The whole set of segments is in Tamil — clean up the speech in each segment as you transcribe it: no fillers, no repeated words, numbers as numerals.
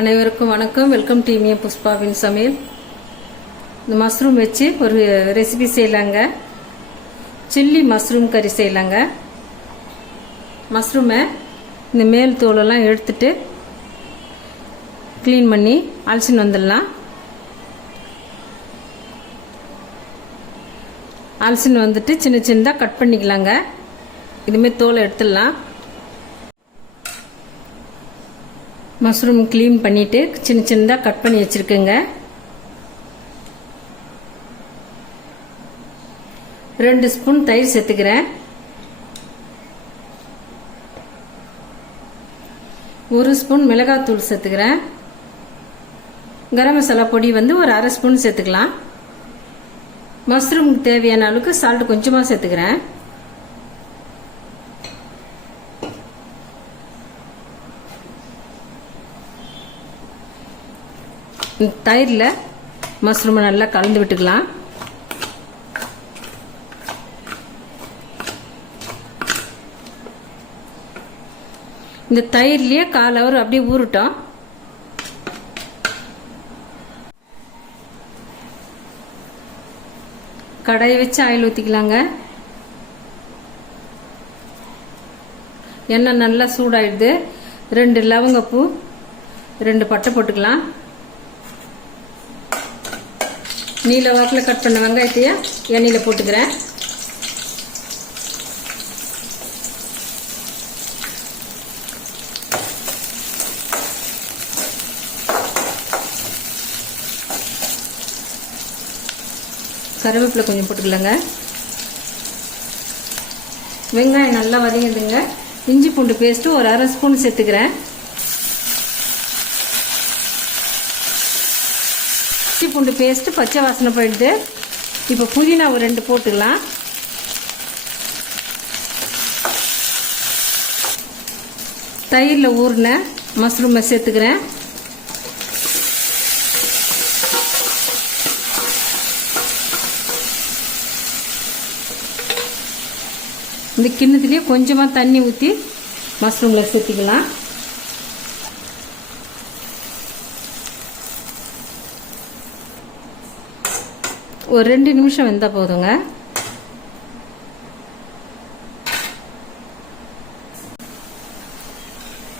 அனைவருக்கும் வணக்கம். வெல்கம் டு இனிய புஷ்பாவின் சமையல். இந்த மஷ்ரூம் வச்சு ஒரு ரெசிபி செய்யலாங்க. சில்லி மஷ்ரூம் கறி செய்யலாங்க. மஷ்ரூமை இந்த மேல் தோலெல்லாம் எடுத்துட்டு க்ளீன் பண்ணி அலசின்னு வந்துடலாம். அலசின்னு வந்துட்டு சின்ன சின்னதாக கட் பண்ணிக்கலாங்க. இதுமாரி தோலை எடுத்துடலாம். மஷ்ரூம் க்ளீன் பண்ணிட்டு சின்ன சின்னதாக கட் பண்ணி வச்சிருக்கேங்க. 2 ஸ்பூன் தயிர் சேர்த்துக்கிறேன். 1 ஸ்பூன் மிளகாத்தூள் சேர்த்துக்கிறேன். கரம் மசாலா பொடி ஒரு 1/2 ஸ்பூன் சேர்த்துக்கலாம். மஷ்ரூமுக்கு தேவையான அளவுக்கு சால்ட் கொஞ்சமாக சேர்த்துக்கிறேன். தயிரில் மஷ்ரூமை நல்லா கலந்து விட்டுக்கலாம். இந்த தயிர்லயே 1/4 ஹவர் அப்படியே ஊறட்டும். கடாயை வச்சு ஆயில் ஊற்றிக்கலாங்க. எண்ணெய் நல்லா சூடாயிடுது. 2 லவங்கப்பூ, 2 பட்டை போட்டுக்கலாம். நீல வாக்கில் கட் பண்ண வெங்காயத்தையும் எண்ணெயில் போட்டுக்கிறேன். கருவேப்பிலை கொஞ்சம் போட்டுக்கலாங்க. வெங்காயம் நல்லா வதங்குதுங்க. இஞ்சி பூண்டு பேஸ்ட்டு ஒரு 1/2 ஸ்பூன் சேர்த்துக்கிறேன். இஞ்சி பூண்டு பேஸ்ட்டு பச்சை வாசனை போயிடுது. இப்போ புதினா ஒரு 2 போட்டுக்கலாம். தயிரில் ஊறின மஷ்ரூமை சேர்த்துக்கிறேன். இந்த கிண்ணத்துலேயே கொஞ்சமாக தண்ணி ஊற்றி மஷ்ரூமில் சேர்த்துக்கலாம். ஒரு 2 நிமிஷம் வெந்தால் போதுங்க.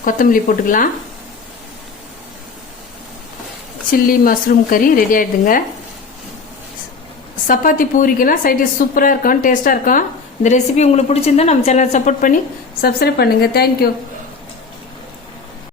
கொத்தமல்லி போட்டுக்கலாம். சில்லி மஷ்ரூம் கறி ரெடி ஆகிடுதுங்க. சப்பாத்தி பூரிக்கெல்லாம் சைடிஷ் சூப்பராக இருக்கும், டேஸ்ட்டாக இருக்கும். இந்த ரெசிபி உங்களுக்கு பிடிச்சிருந்தா நம்ம சேனலை சப்போர்ட் பண்ணி சப்ஸ்கிரைப் பண்ணுங்கள். தேங்க்யூ.